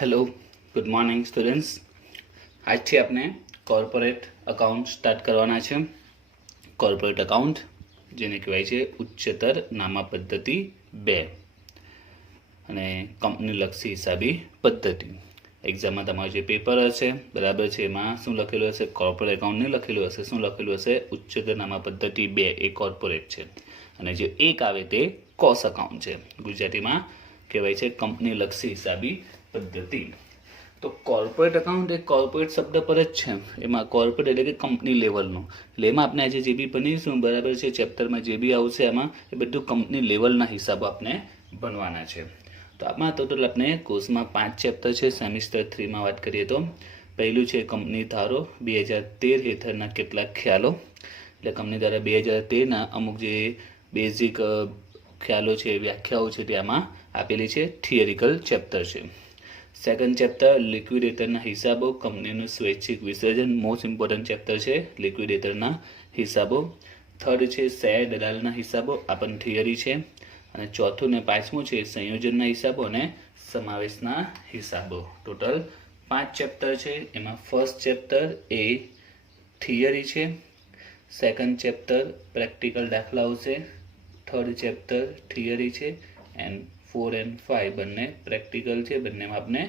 Hello, good morning students. આજથી આપણે corporate account start કરવાના છે. કોર્પોરેટ અકાઉન્ટ જેને કહેવાય છે ઉચ્ચતર નામા પદ્ધતિ 2 અને કંપનીલક્ષી હિસાબી પદ્ધતિ. એક્ઝામમાં તમારું જે પેપર હશે બરાબર છે, એમાં શું લખેલું હશે? કોર્પોરેટ એકાઉન્ટ નહીં લખેલું હશે. શું લખેલું હશે? ઉચ્ચતર નામા પદ્ધતિ 2 એ કોર્પોરેટ છે અને જે એક આવે તે કોસ અકાઉન્ટ છે. ગુજરાતીમાં કહેવાય છે કંપનીલક્ષી હિસાબી પદ્ધતિ. તો કોર્પોરેટ અકાઉન્ટ એ કોર્પોરેટ શબ્દ પર જ છે. એમાં કોર્પોરેટ એટલે કે કંપની લેવલનું. એટલે એમાં આપણે આજે જે બી ભણીશું બરાબર છે, ચેપ્ટરમાં જે બી આવશે એમાં એ બધું કંપની લેવલના હિસાબો આપણે ભણવાના છે. તો આમાં ટોટલ આપણે કોર્સમાં 5 ચેપ્ટર છે. સેમિસ્ટર 3માં વાત કરીએ તો પહેલું છે કંપની ધારો 2013 હેઠળના કેટલાક ખ્યાલો. એટલે કંપની ધારા 2013ના અમુક જે બેઝિક ખ્યાલો છે, વ્યાખ્યાઓ છે, તે આમાં આપેલી છે. થિયરિકલ ચેપ્ટર છે. સેકન્ડ ચેપ્ટર લિક્વિડેટરના હિસાબો, કંપનીનું સ્વૈચ્છિક વિસર્જન. મોસ્ટ ઇમ્પોર્ટન્ટ ચેપ્ટર છે લિક્વિડેટરના હિસાબો. થર્ડ છે શેર દલાલના હિસાબો, આ પણ થિયરી છે. અને ચોથું ને પાંચમું છે સંયોજનના હિસાબો અને સમાવેશના હિસાબો. ટોટલ 5 ચેપ્ટર છે. એમાં ફર્સ્ટ ચેપ્ટર એ થિયરી છે, સેકન્ડ ચેપ્ટર પ્રેક્ટિકલ દાખલાઓ છે, થર્ડ ચેપ્ટર થિયરી છે એન્ડ 4 and 5 બંને પ્રેક્ટિકલ છે. બંનેમાં આપણે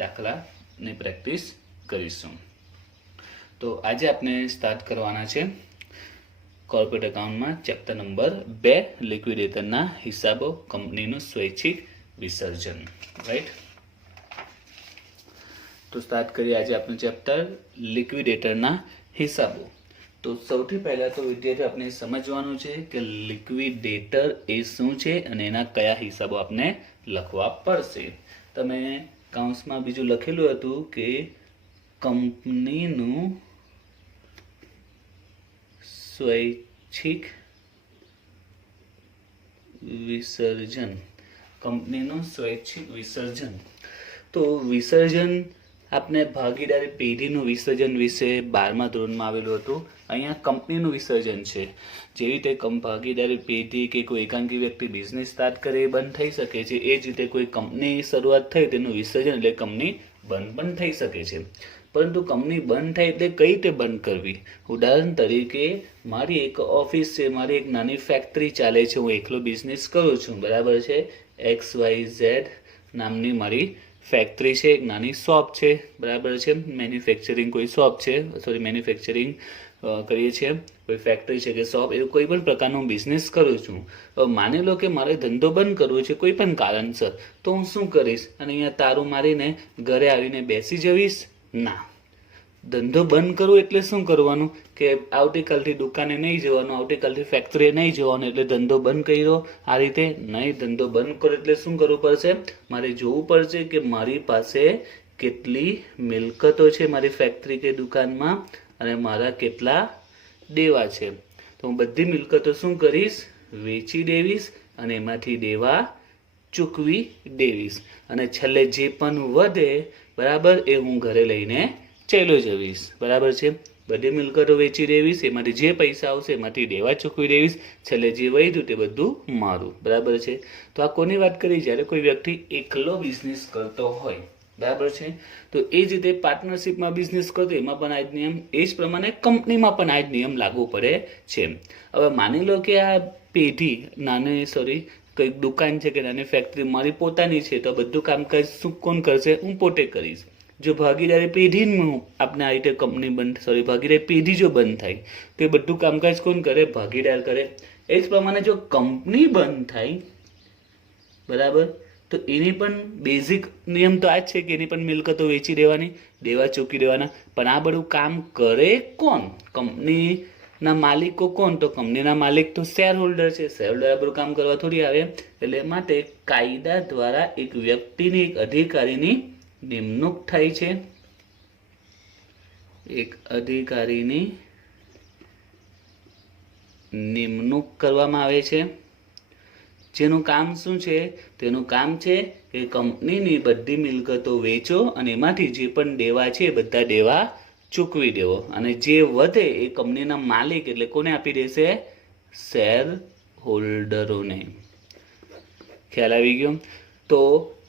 દાખલાની પ્રેક્ટિસ કરીશું. તો આજે આપણે સ્ટાર્ટ કરવાના છે કોર્પોરેટ એકાઉન્ટમાં ચેપ્ટર નંબર 2 લિક્વિડેટરના હિસાબો, કંપનીનું સ્વૈચ્છિક વિસર્જન. રાઈટ, તો સ્ટાર્ટ કરીએ આજે આપણું ચેપ્ટર લિક્વિડેટરના હિસાબો. તો સૌથી પહેલાં તો વિદ્યાર્થીઓ આપણે સમજવાનું છે કે લિક્વિડેટર એ શું છે અને એના કયા હિસાબો આપણે લખવા પડશે. તમે કાઉન્સમાં બીજું લખેલું હતું કે કંપનીનું સ્વૈચ્છિક વિસર્જન. કંપનીનું સ્વૈચ્છિક વિસર્જન. તો વિસર્જન આપણે ભાગીદારી પેઢીનું વિસર્જન વિશે 12મા ધોરણમાં આવેલું હતું. અહીંયા કંપનીનું વિસર્જન છે. જેવી રીતે ભાગીદારી પેઢી કે કોઈ એકાંકી વ્યક્તિ બિઝનેસ સ્ટાર્ટ કરે એ બંધ થઈ શકે છે, એ જ રીતે કોઈ કંપની શરૂઆત થઈ તેનું વિસર્જન એટલે કંપની બંધ પણ થઈ શકે છે. પરંતુ કંપની બંધ થાય એટલે કઈ રીતે બંધ કરવી? ઉદાહરણ તરીકે મારી એક ઓફિસ છે, મારી એક નાની ફેક્ટરી ચાલે છે, હું એકલો બિઝનેસ કરું છું બરાબર છે. XYZ નામની મારી ફેક્ટરી છે, એક નાની શોપ છે બરાબર છે. મેન્યુફેક્ચરિંગ કોઈ શોપ છે, મેન્યુફેક્ચરિંગ કરીએ છીએ, કોઈ ફેક્ટરી છે કે શોપ, એવું કોઈ પણ પ્રકારનો બિઝનેસ કરું છું. માની લો કે મારે ધંધો બંધ કરવો છે કોઈ પણ કારણસર, તો હું શું કરીશ? અને અહીંયા તારું મારીને ઘરે આવીને બેસી જવીશ? ના. ધંધો બંધ કરવો એટલે શું કરવાનું કે આવતીકાલથી દુકાને નહીં જવાનું, આવતીકાલથી ફેક્ટરીએ નહીં જવાનું એટલે ધંધો બંધ કર્યો? આ રીતે નહીં. ધંધો બંધ કરો એટલે શું કરવું પડશે? મારે જોવું પડશે કે મારી પાસે કેટલી મિલકતો છે મારી ફેક્ટરી કે દુકાનમાં અને મારા કેટલા દેવા છે. તો હું બધી મિલકતો શું કરીશ? વેચી દેવીશ અને એમાંથી દેવા ચૂકવી દેવીશ. અને છેલ્લે જે પણ વધે બરાબર એ હું ઘરે લઈને ચાલ્યો જવીશ બરાબર છે. બધી મિલકતો વેચી દેવીશ, એમાંથી જે પૈસા આવશે એમાંથી દેવા ચૂકવી દેવીશ, છેલ્લે જે વધ્યું તે બધું મારું બરાબર છે. તો આ કોની વાત કરી? જ્યારે કોઈ વ્યક્તિ એકલો બિઝનેસ કરતો હોય બરાબર છે. તો એ જ રીતે પાર્ટનરશિપમાં બિઝનેસ કરતો એમાં પણ આ જ નિયમ, એ જ પ્રમાણે કંપનીમાં પણ આ જ નિયમ લાગુ પડે છે. હવે માની લો કે આ પેઢી કંઈક દુકાન છે કે નાની ફેક્ટરી મારી પોતાની છે, તો બધું કામકાજ શું કોણ કરશે? હું પોતે કરીશ. જો ભાગીદારી પેઢીનું આપણે આ રીતે ભાગીદારી પેઢી જો બંધ થાય તો એ બધું કામકાજ કોણ કરે? ભાગીદાર કરે. એ જ પ્રમાણે જો કંપની બંધ થાય બરાબર, તો એની પણ બેઝિક નિયમ તો આ જ છે કે એની પણ મિલકતો વેચી દેવાની, દેવા ચૂકી દેવાના. પણ આ બધું કામ કરે કોણ? કંપનીના માલિકો કોણ? તો કંપનીના માલિક તો શેર હોલ્ડર છે. શેર હોલ્ડર બધું કામ કરવા થોડી આવે. એટલે માટે કાયદા દ્વારા એક વ્યક્તિની, એક અધિકારીની નિમણૂક થાય છે. એક અધિકારીની નિમણૂક કરવામાં આવે છે, જેનું કામ શું છે? તેનું કામ છે કે કંપનીની બધી મિલકતો વેચો અને એમાંથી જે પણ દેવા છે બધા દેવા ચૂકવી દેવો અને જે વધે એ કંપનીના માલિક એટલે કોને આપી દેશે? શેર હોલ્ડરોને. ખ્યાલ આવી ગયો? તો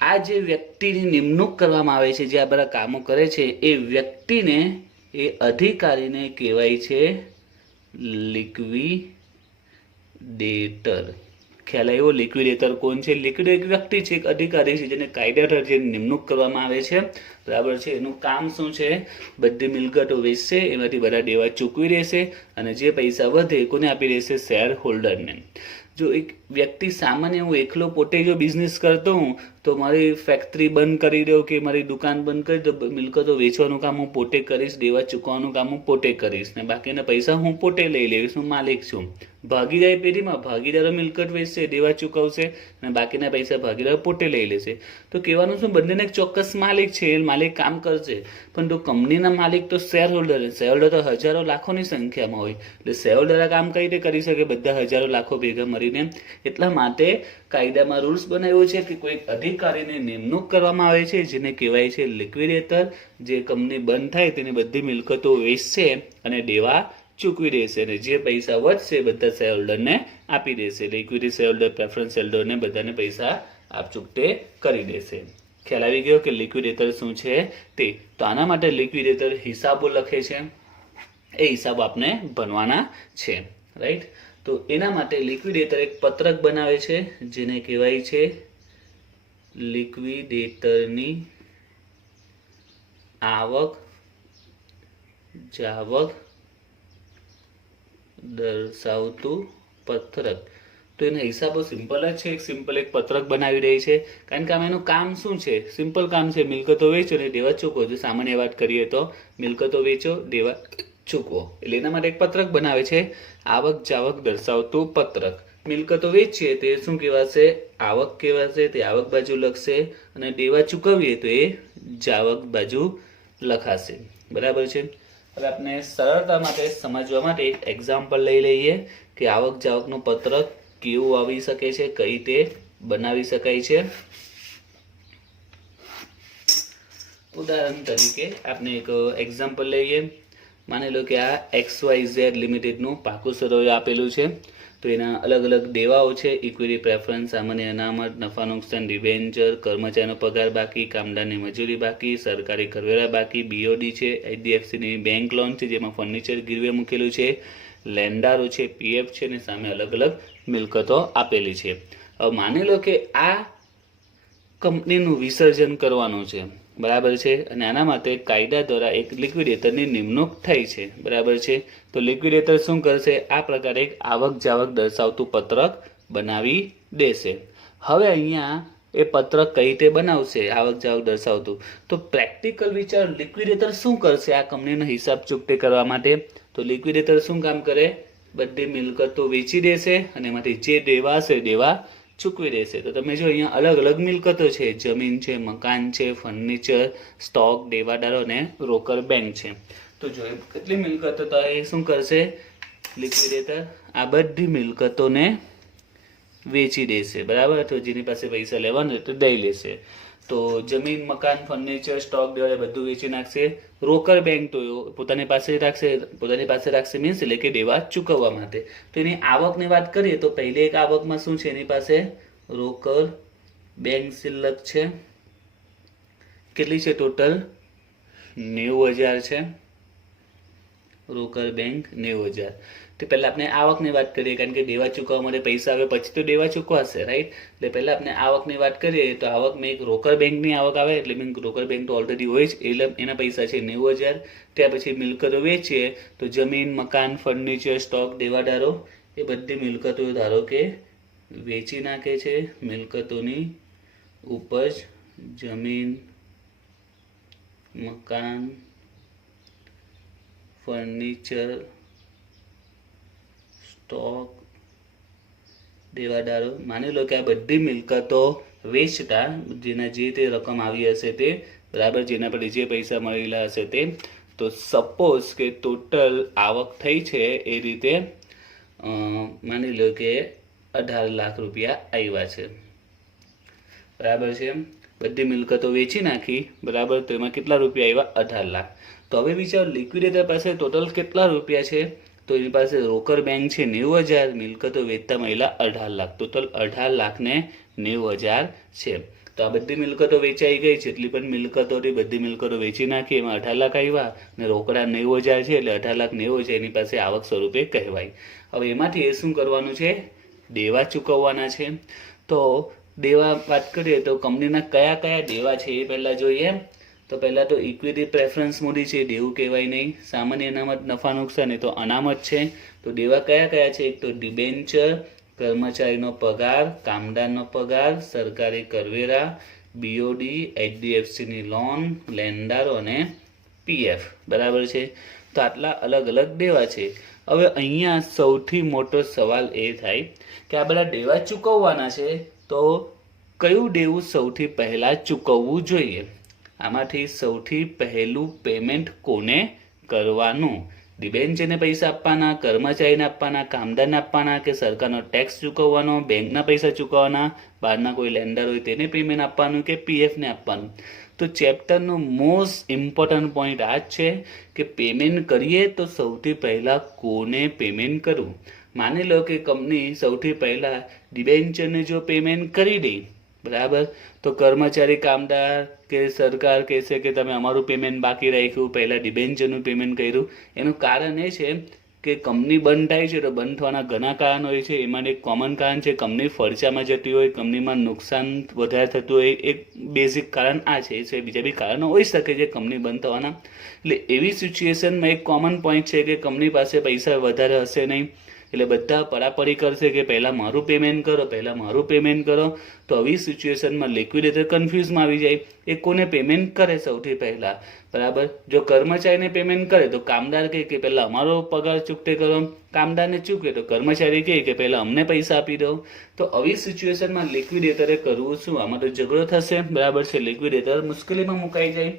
આ જે વ્યક્તિની નિમણૂક કરવામાં આવે છે, જે આ બધા કામો કરે છે, એ વ્યક્તિને, એ અધિકારીને કહેવાય છે લિક્વિડેટર. ખ્યાલ આવ્યો? લિક્વિડેટર કોણ છે? લિક્વિડેટર એક વ્યક્તિ છે, એક અધિકારી છે, જેને કાયદેસર જે નિમણૂક કરવામાં આવે છે, બરાબર છે. એનું કામ શું છે? બધી મિલકતો વેચશે, એમાંથી બધા દેવા ચૂકવી દેશે અને જે પૈસા વધે કોને આપી દેશે? શેર હોલ્ડરને. જો એક વ્યક્તિ સામાન્ય હું એકલો પોતે જો બિઝનેસ કરતો હું તો મારી ફેક્ટરી બંધ કરી દઉં કે મારી દુકાન બંધ કરી દઉં, મિલકતો વેચવાનું કામ હું પોતે કરીશ, દેવા ચૂકવવાનું કામ હું પોતે કરીશ ને બાકીના પૈસા હું પોતે લઈ લઈશ, હું માલિક છું. ભાગીદારી પેઢીમાં ભાગીદારો મિલકત વેચશે, દેવા ચૂકવશે અને બાકીના પૈસા ભાગીદારો પોતે લઈ લેશે. તો કહેવાનું શું? બંનેને એક ચોક્કસ માલિક છે, એ માલિક કામ કરશે, પણ તો કંપનીના માલિક તો શેર હોલ્ડર. શેર હોલ્ડર તો હજારો લાખોની સંખ્યામાં હોય, એટલે શેર હોલ્ડર કામ કઈ રીતે કરી શકે બધા હજારો લાખો ભેગા મળીને? એટલા માટે કાયદામાં રૂલ્સ બનાવ્યો છે કે કોઈ અધિકારીની નિમણૂક કરવામાં આવે છે, જેને કહેવાય છે લિક્વિડેટર. જે કંપની બંધ થાય તેની બધી મિલકતો વેચશે અને દેવા ચૂકવી દેશે અને જે પૈસા વધશે બધા શેર હોલ્ડરને આપી દેશે. Equity share holder, preference share હોલ્ડરને બધાને પૈસા આપ ચૂકતે કરી દેશે. ખ્યાલ આવી ગયો કે લિક્વિડેટર શું છે તે? તો આના માટે લિક્વિડેટર હિસાબો લખે છે, એ હિસાબો આપણે ભણવાના છે, રાઈટ? તો એના માટે લિક્વિડેટર એક પત્રક બનાવે છે, જેને કહેવાય છે લિક્વિડેટરની આવક જાવક દર્શાવતું પત્રક. તો એના હિસાબો સિમ્પલ જ છે, એક સિમ્પલ એક પત્રક બનાવી રહી છે, કારણ કે આમાં એનું કામ શું છે? સિમ્પલ કામ છે, મિલકતો વેચો અને દેવા ચૂકવો. જો સામાન્ય વાત કરીએ તો મિલકતો વેચો, દેવા ચૂકવો, એટલે એના માટે એક પત્રક બનાવે છે, આવક જાવક દર્શાવતું પત્રક. મિલકતો વેચીએ તો એ શું કહેવાશે? આવક કહેવાશે, તે આવક બાજુ લખશે અને દેવા ચૂકવીએ તો એ જાવક બાજુ લખાશે, બરાબર છે. હવે આપણે સરળતા માટે સમજવા માટે એક એક્ઝામ્પલ લઈ લઈએ કે આવક જાવકનું પત્રક કેવું આવી શકે છે, કઈ રીતે બનાવી શકાય છે. ઉદાહરણ તરીકે આપણે એક એક્ઝામ્પલ લઈએ. માની લો કે આ XYZ લિમિટેડનું પાકું સરવૈયું આપેલું છે. તો એના અલગ અલગ દેવાઓ છે: ઇક્વિટી, પ્રેફરન્સ, સામાન્ય અનામત, નફા નુકસાન, ડિબેન્ચર, કર્મચારીનો પગાર બાકી, કામદારની મજૂરી બાકી, સરકારી કરવેરા બાકી, BOD છે, HDFCની બેંક લોન છે જેમાં ફર્નિચર ગીરવે મૂકેલું છે, લેન્ડારો છે, PF છે અને સામે અલગ અલગ મિલકતો આપેલી છે. હવે માની લો કે આ કંપનીનું વિસર્જન કરવાનું છે, બરાબર છે, અને આના માટે કાયદા દ્વારા એક લિક્વિડેટરની નિમણૂક થઈ છે, બરાબર છે. તો લિક્વિડેટર શું કરશે? આ પ્રકારે એક આવક જાવક દર્શાવતું પત્રક બનાવી દેશે. હવે અહીંયા એ પત્રક કઈ રીતે બનાવશે આવક જાવક દર્શાવતું? તો પ્રેક્ટિકલ વિચાર, લિક્વિડેટર શું કરશે આ કંપનીનો હિસાબ ચૂકતે કરવા માટે? તો લિક્વિડેટર શું કામ કરે? બધી મિલકતો વેચી દેશે અને એમાંથી જે દેવા હશે દેવા ચૂકવી દેશે. તો તમે જો અહીંયા અલગ અલગ મિલકતો છે, જમીન છે, મકાન છે, ફર્નિચર, સ્ટોક, દેવાદારો અને રોકડ બેંક છે. તો જો કેટલી મિલકતો, તો એ શું કરશે? લિક્વિડેટર આ બધી મિલકતોને વેચી દેશે, બરાબર. તો જેની પાસે પૈસા લેવાનું તો દઈ લેશે. તો જમીન, મકાન, ફર્નિચર, સ્ટોક, દેવા બધું વેચી નાખશે. રોકડ બેંક તો પોતાની પાસે રાખશે મીન્સ એટલે કે દેવા ચૂકવવા માટે. તો એની આવકની વાત કરીએ તો પહેલી એક આવકમાં શું છે? એની પાસે રોકડ બેંક શિલ્લક છે. કેટલી છે? ટોટલ 90,000 છે. રોકડ બેંક 90,000. તો પહેલા આપણે આવકની વાત કરીએ, કારણ કે દેવા ચૂકવવા માટે પૈસા આવે પછી તો દેવા ચૂકવાશે, રાઈટ? એટલે પહેલા આપણે આવકની વાત કરીએ તો આવકમાં એક રોકડ બેંકની આવક આવે, એટલે મીન રોકડ બેંક તો ઓલરેડી હોય જ, એટલે એના પૈસા છે 90,000. ત્યાર પછી મિલકતો વેચીએ તો જમીન, મકાન, ફર્નિચર, સ્ટોક, દેવાદારો એ બધી મિલકતો ધારો કે વેચી નાખે છે. મિલકતોની ઉપજ જમીન, મકાન, ફર્નિચર, સ્ટોક, દેવાદારો. માની લો કે આ બધી મિલકતો વેચતા જેના જે તે રકમ આવી હશે તે, બરાબર, જેના પર જે પૈસા મળેલા હશે તે. તો સપોઝ કે ટોટલ આવક થઈ છે એ રીતે માની લો કે 18 લાખ રૂપિયા આવ્યા છે, બરાબર છે. બધી મિલકતો વેચી નાખી, બરાબર. તો એમાં કેટલા રૂપિયા આવ્યા? 18 લાખ. તો હવે વિચાર, લિક્વિડેટર પાસે ટોટલ કેટલા રૂપિયા છે? તો એની પાસે રોકડ બેંક છે 90,000, મિલકતો વેચતા મળેલા 18 લાખ. ટોટલ 18 લાખ ને 90,000 છે. તો આ બધી મિલકતો વેચાઈ ગઈ, જેટલી પણ મિલકતો હતી બધી મિલકતો વેચી નાખી, એમાં 18 લાખ આવ્યા ને રોકડા 90,000 છે, એટલે 18,90,000 એની પાસે આવક સ્વરૂપે કહેવાય. હવે એમાંથી એ શું કરવાનું છે? દેવા ચૂકવવાના છે. તો દેવા વાત કરીએ તો કંપનીના કયા કયા દેવા છે એ પહેલાં જોઈએ. તો પહેલાં તો ઇક્વિટી પ્રેફરન્સ મૂડી છે, દેવું કહેવાય નહીં. સામાન્ય અનામત નફા નુકસાન, એ તો અનામત છે. તો દેવા કયા કયા છે? એક તો ડિબેન્ચર, કર્મચારીનો પગાર, કામદારનો પગાર, સરકારી કરવેરા, બીઓડી, HDFCની લોન, લેણદારો અને PF. બરાબર છે. તો આટલા અલગ અલગ દેવા છે. હવે અહીંયા સૌથી મોટો સવાલ એ થાય કે આ બધા દેવા ચૂકવવાના છે, તો કયું દેવું સૌથી પહેલાં ચૂકવવું જોઈએ? આમાંથી સૌથી પહેલું પેમેન્ટ કોને કરવાનું? ડિબેન્ચરને પૈસા આપવાના, કર્મચારીને આપવાના, કામદારને આપવાના, કે સરકારનો ટેક્સ ચૂકવવાનો, બેંકના પૈસા ચૂકવવાના, બહારના કોઈ લેન્ડર હોય તેને પેમેન્ટ આપવાનું, કે PFને આપવાનું? તો ચેપ્ટરનો મોસ્ટ ઇમ્પોર્ટન્ટ પોઈન્ટ આ જ છે કે પેમેન્ટ કરીએ તો સૌથી પહેલાં કોને પેમેન્ટ કરવું. માની લો કે કંપની સૌથી પહેલાં ડિબેન્ચરને જો પેમેન્ટ કરી દે, બરાબર, તો કર્મચારી, કામદાર કે સરકાર કહેશે કે તમે અમારું પેમેન્ટ બાકી રાખ્યું, પહેલાં ડિબેન્ચરનું પેમેન્ટ કર્યું. એનું કારણ એ છે કે કંપની બંધ થાય છે તો બંધ થવાના ઘણા કારણ હોય છે. એમાં એક કોમન કારણ છે કંપની ફરજામાં જતી હોય, કંપનીમાં નુકસાન વધારે થતું હોય. એક બેઝિક કારણ આ છે. બીજા બી કારણો હોઈ શકે છે કંપની બંધ થવાના. એટલે એવી સિચ્યુએશનમાં એક કોમન પોઈન્ટ છે કે કંપની પાસે પૈસા વધારે હશે નહીં, એટલે બધા પરાપરી કરશે કે પહેલાં મારું પેમેન્ટ કરો, પહેલાં મારું પેમેન્ટ કરો. તો આવી સિચ્યુએશનમાં લિક્વિડેટર કન્ફ્યુઝમાં આવી જાય, એ કોને પેમેન્ટ કરે સૌથી પહેલાં? બરાબર. જો કર્મચારીને પેમેન્ટ કરે તો કામદાર કહે કે પહેલાં અમારો પગાર ચૂકતે કરો, કામદારને ચૂકે તો કર્મચારી કહે કે પહેલાં અમને પૈસા આપી દો. તો આવી સિચ્યુએશનમાં લિક્વિડેટરે કરવું શું? આમાં તો ઝઘડો થશે, બરાબર છે. લિક્વિડેટર મુશ્કેલીમાં મુકાઈ જાય.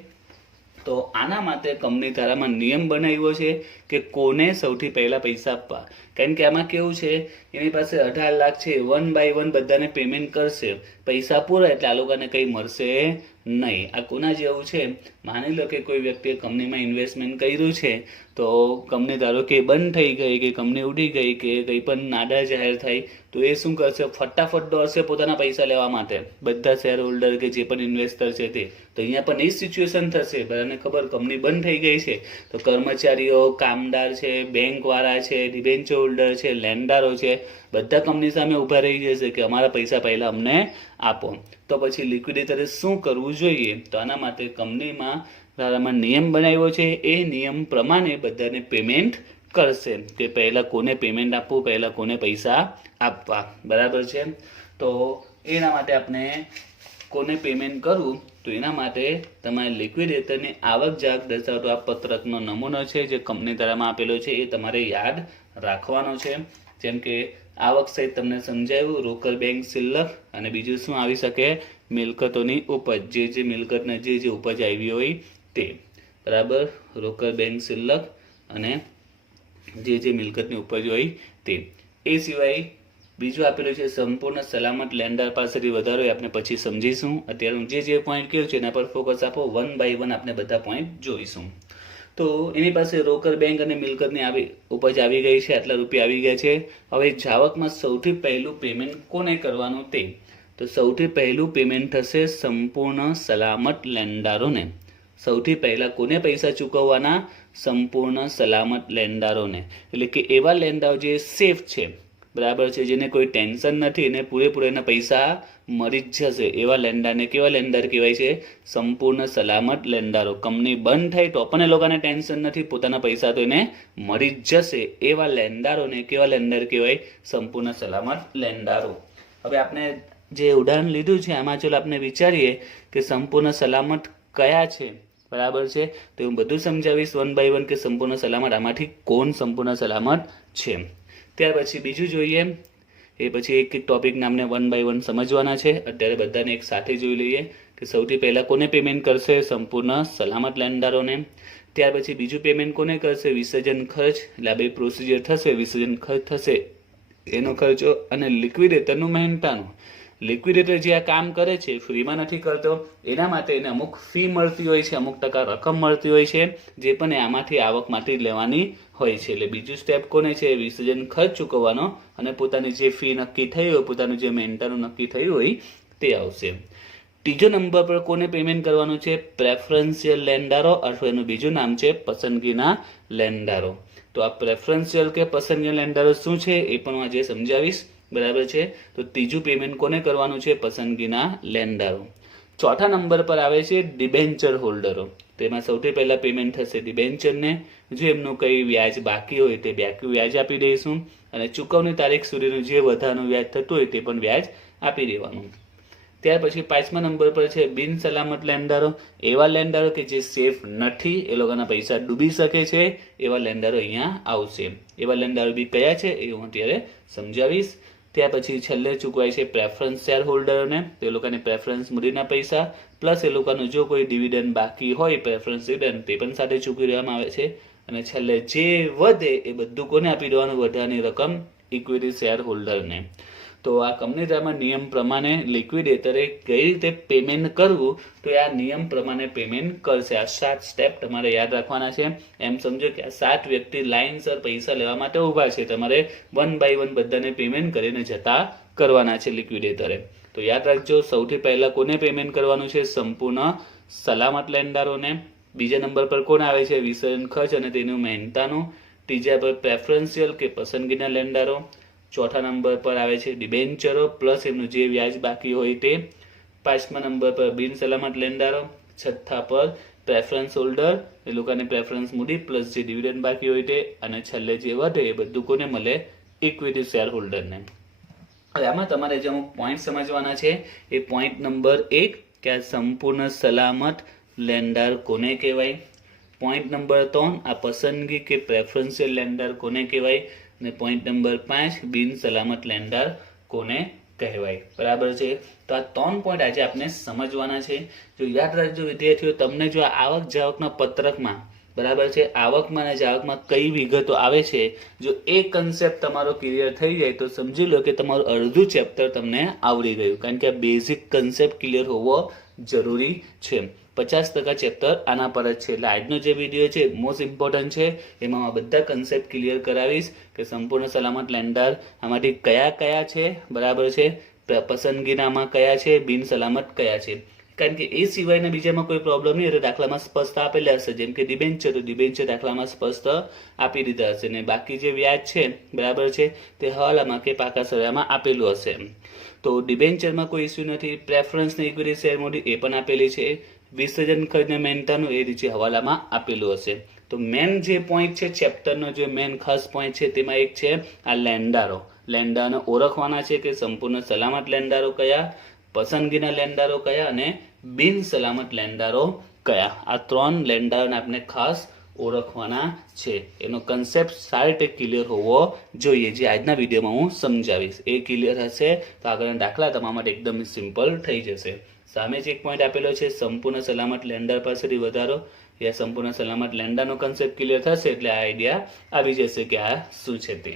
તો આના માટે કંપની ધારામાં નિયમ બનાવ્યો છે કે કોને સૌથી પહેલાં પૈસા આપવા. કારણ કે આમાં કેવું છે, એની પાસે 18 લાખ છે, 1 by 1 બધાને પેમેન્ટ કરશે, પૈસા પૂરા એટલે આ લોકોને કંઈ મળશે નહીં. આ કોના જેવું છે? માની લો કે કોઈ વ્યક્તિએ કંપનીમાં ઇન્વેસ્ટમેન્ટ કર્યું છે, તો કંપની ધારો કે બંધ થઈ ગઈ, કે કંપની ઉડી ગઈ, કે કંઈ પણ નાદાર જાહેર થાય, તો એ શું કરશે? ફટાફટ દોડશે પોતાના પૈસા લેવા માટે, બધા શેર હોલ્ડર કે જે પણ ઇન્વેસ્ટર છે તે. તો અહીંયા પણ એ જ સિચ્યુએશન થશે. બધાને ખબર કંપની બંધ થઈ ગઈ છે, તો કર્મચારીઓ, કામદાર છે, બેંકવાળા છે, ડિબેન્ચર હોલ્ડર છે, લેન્ડરો છે, બધા કંપની સામે ઊભા રહી જશે કે અમારા પૈસા પહેલાં અમને આપો. તો પછી લિક્વિડેટરે શું કરવું જોઈએ? તો આના માટે કંપનીમાં નિયમ બનાવ્યો છે. એ નિયમ પ્રમાણે બધાને પેમેન્ટ કરશે કે પહેલાં કોને પેમેન્ટ આપવું, પહેલાં કોને પૈસા આપવા. બરાબર છે. તો એના માટે આપણે કોને પેમેન્ટ કરવું, તો એના માટે તમારે લિક્વિડેટરની આવક જાવક દર્શાવતો આ પત્રકનો નમૂનો છે જે કંપની ધારામાં આપેલો છે, એ તમારે યાદ રાખવાનો છે. જેમ કે આવક સહિત તમને સમજાવ્યું, રોકડ બેંક શિલ્લક, અને બીજું શું આવી શકે? મિલકતોની ઉપજ, જે મિલકતને જે ઉપજ આવી હોય તે. બરાબર. રોકડ બેંક શિલ્લક અને જે મિલકતની ઉપજ હોય તે. એ સિવાય બીજું આપેલું છે સંપૂર્ણ સલામત લેન્ડર પાસેથી વધારો, એ આપણે પછી સમજીશું. અત્યારે હું જે પોઈન્ટ કહ્યું છે એના પર ફોકસ આપો. 1 by 1 આપણે બધા પોઈન્ટ જોઈશું. તો એની પાસે રોકડ બેંક અને મિલકતની ઉપજ આવી ગઈ છે, આટલા રૂપિયા આવી ગયા છે. હવે જાવકમાં સૌથી પહેલું પેમેન્ટ કોને કરવાનું તે? તો સૌથી પહેલું પેમેન્ટ થશે સંપૂર્ણ સલામત લેણદારોને. સૌથી પહેલાં કોને પૈસા ચૂકવવાના? સંપૂર્ણ સલામત લેણદારોને. એટલે કે એવા લેણદારો જે સેફ છે, બરાબર છે, જેને કોઈ ટેન્શન નથી, એને પૂરેપૂરા એના પૈસા મળી જ જશે, એવા લેણદારને કેવા લેણદાર કહેવાય છે? સંપૂર્ણ સલામત લેણદારો. કંપની બંધ થાય તો પણ એ લોકોને ટેન્શન નથી, પોતાના પૈસા તો એને મળી જ જશે, એવા લેણદારોને કેવા લેણદાર કહેવાય? સંપૂર્ણ સલામત લેણદારો. હવે આપણે જે ઉદાહરણ લીધું છે આમાં ચાલો આપણે વિચારીએ કે સંપૂર્ણ સલામત કયા છે. બરાબર છે. તો હું બધું સમજાવીશ 1 by 1 કે સંપૂર્ણ સલામત આમાંથી કોણ સંપૂર્ણ સલામત છે. ત્યાર પછી બીજું જોઈએ, એ પછી એક એક ટોપિક નામને 1 by 1 સમજવાના છે. અત્યારે બધાને એક સાથે જોઈ લઈએ કે સૌથી પહેલાં કોને પેમેન્ટ કરશે? સંપૂર્ણ સલામત લેણદારોને. ત્યાર પછી બીજું પેમેન્ટ કોને કરશે? વિસર્જન ખર્ચ. એટલે આ બે પ્રોસિજર થશે, વિસર્જન ખર્ચ થશે એનો ખર્ચો, અને લિક્વિડેટરનું મહેનતાનું. લિક્વિડેટર જે આ કામ કરે છે ફ્રીમાં નથી કરતો, એના માટે એને અમુક ફી મળતી હોય છે, અમુક ટકા રકમ મળતી હોય છે, જે પણ એ આમાંથી આવકમાંથી લેવાની હોય છે. એટલે બીજું સ્ટેપ કોને છે? વિસર્જન ખર્ચ ચૂકવવાનો, અને પોતાની જે ફી નક્કી થઈ હોય, પોતાનું જે મેન્ટેનનું નક્કી થયું હોય તે આવશે. ત્રીજો નંબર પર કોને પેમેન્ટ કરવાનું છે? પ્રેફરન્શિયલ લેન્ડારો અથવા એનું બીજું નામ છે પસંદગીના લેન્ડારો. તો આ પ્રેફરન્શિયલ કે પસંદગીના લેન્ડારો શું છે એ પણ હું આજે સમજાવીશ. બરાબર છે. તો ત્રીજું પેમેન્ટ કોને કરવાનું છે? પસંદગીના લેન્ડારો. ચોથા નંબર પર આવે છે ડિબેન્ચર હોલ્ડરો. તેમાં સૌથી પહેલા પેમેન્ટ થશે ડિબેન્ચરને. જો એમનું કંઈ વ્યાજ બાકી હોય તે બાકી વ્યાજ આપી દઈશું અને ચૂકવણી તારીખ સુધીનું જે વધારાનું વ્યાજ થતું હોય તે પણ વ્યાજ આપી દેવાનું. ત્યાર પછી 5મા નંબર પર છે બિન સલામત લેન્ડારો. એવા લેન્ડારો કે જે સેફ નથી, એ લોકોના પૈસા ડૂબી શકે છે, એવા લેન્ડારો અહીંયા આવશે. એવા લેન્ડારો બી કયા છે એ હું અત્યારે સમજાવીશ. ત્યાર પછી છેલ્લે ચૂકવાય છે પ્રેફરન્સ શેર હોલ્ડરોને. તે લોકોને પ્રેફરન્સ મૂડીના પૈસા પ્લસ એ લોકોનું જો કોઈ ડિવિડન્ડ બાકી હોય, પ્રેફરન્સ ડિવિડન્ડ, તે પણ સાથે ચૂકવી દેવામાં આવે છે. અને છેલ્લે જે વધે એ બધું કોને આપી દેવાનું? વધારાની રકમ ઇક્વિટી શેર હોલ્ડરને. તો આ કંપની ડ્રામા નિયમ પ્રમાણે લિક્વિડેટરે કઈ રીતે પેમેન્ટ કરવું, તો આ નિયમ પ્રમાણે પેમેન્ટ કરશે. આ 7 સ્ટેપ તમારે યાદ રાખવાના છે. એમ સમજો કે આ 7 વ્યક્તિ લાઇનસર પૈસા લેવા માટે ઊભા છે. તમારે 1 બાય 1 બધાને પેમેન્ટ કરીને જતા કરવાના છે લિક્વિડેટરે. તો યાદ રાખજો, સૌથી પહેલા કોને પેમેન્ટ કરવાનું છે? સંપૂર્ણ સલામત લેન્ડારોને. બીજા નંબર પર કોણ આવે છે? વિસર્જન ખર્ચ અને તેનું મહેનતાનું. ત્રીજા પર પ્રેફરન્શિયલ કે પસંદગીના લેન્ડારો. ચોથા નંબર પર આવે છે ડિબેન્ચરો પ્લસ એમનું જે વ્યાજ બાકી હોય તે. 5મા નંબર પર બિન સલામત લેન્ડારો. છઠ્ઠા પર પ્રેફરન્સ હોલ્ડર, એ લોકોને પ્રેફરન્સ મૂડી પ્લસ જે ડિવિડન્ડ બાકી હોય તે. અને છેલ્લે જે વધે એ બધું કોને મળે? ઇક્વિટી શેર હોલ્ડરને. હવે આમાં તમારે જે અમુક પોઈન્ટ સમજવાના છે. એ પોઈન્ટ નંબર 1 કે આ સંપૂર્ણ સલામત લેન્ડાર કોને કહેવાય. પોઈન્ટ નંબર 3 આ પસંદગી કે પ્રેફરન્શિયલ લેન્ડાર કોને કહેવાય. અને પોઈન્ટ નંબર 5 બિન સલામત લેન્ડાર કોને કહેવાય. બરાબર છે. તો આ 3 પોઈન્ટ આજે આપણે સમજવાના છે. જો યાદ રાખજો વિદ્યાર્થીઓ, તમને જો આવક જાવકના પત્રકમાં, બરાબર છે, આવકમાં અને જાવકમાં કઈ વિગતો આવે છે, જો એ કન્સેપ્ટ તમારો ક્લિયર થઈ જાય તો સમજી લો કે તમારું અડધું ચેપ્ટર તમને આવડી ગયું. કારણ કે આ બેઝિક કન્સેપ્ટ ક્લિયર હોવો જરૂરી છે. 50% ચેપ્ટર આના પર જ છે. એટલે આજનો જે વિડીયો છે મોસ્ટ ઇમ્પોર્ટન્ટ છે. એમાં બધા કન્સેપ્ટ ક્લિયર કરાવીશ કે સંપૂર્ણ સલામત લેન્ડાર આમાંથી કયા કયા છે, બરાબર છે, પસંદગીનામાં કયા છે, બિન સલામત કયા છે. કારણ કે એ સિવાયના બીજામાં કોઈ પ્રોબ્લેમ નહીં. એટલે દાખલામાં સ્પષ્ટ આપેલા હશે. જેમ કે ડિબેન્ચર, તો ડિબેન્ચર દાખલામાં સ્પષ્ટ આપી દીધા હશે. ને બાકી જે વ્યાજ છે, બરાબર છે, તે હવાલામાં કે પાકા સરયામાં આપેલું હશે. તો ડિબેન્ચરમાં કોઈ ઇસ્યુ નથી. પ્રેફરન્સ ને ઇક્વિટી શેર મૂડી એ પણ આપેલી છે. વિસર્જન ખર્ચને મહેનતાનું એ રીતે હવાલામાં આપેલું હશે. તો મેન જે પોઈન્ટ છે ચેપ્ટરનો, જે મેન ખાસ પોઈન્ટ છે તેમાં એક છે આ લેન્ડારો. લેન્ડારને ઓળખવાના છે કે સંપૂર્ણ સલામત લેન્ડારો કયા, પસંદગીના લેન્ડારો કયા અને બિન સલામત લેન્ડારો કયા. આ 3 લેન્ડારોને આપણે ખાસ ઓળખવાના છે. એનો કન્સેપ્ટ સારી રીતે ક્લિયર હોવો જોઈએ, જે આજના વિડીયોમાં હું સમજાવીશ. એ ક્લિયર હશે તો આગળના દાખલા તમારા માટે એકદમ સિમ્પલ થઈ જશે. સામે જ એક પોઈન્ટ આપેલો છે સંપૂર્ણ સલામત લેન્ડાર પાસેથી વધારો. યા સંપૂર્ણ સલામત લેન્ડારનો કન્સેપ્ટ ક્લિયર થશે એટલે આ આઈડિયા આવી જશે કે આ શું છે તે.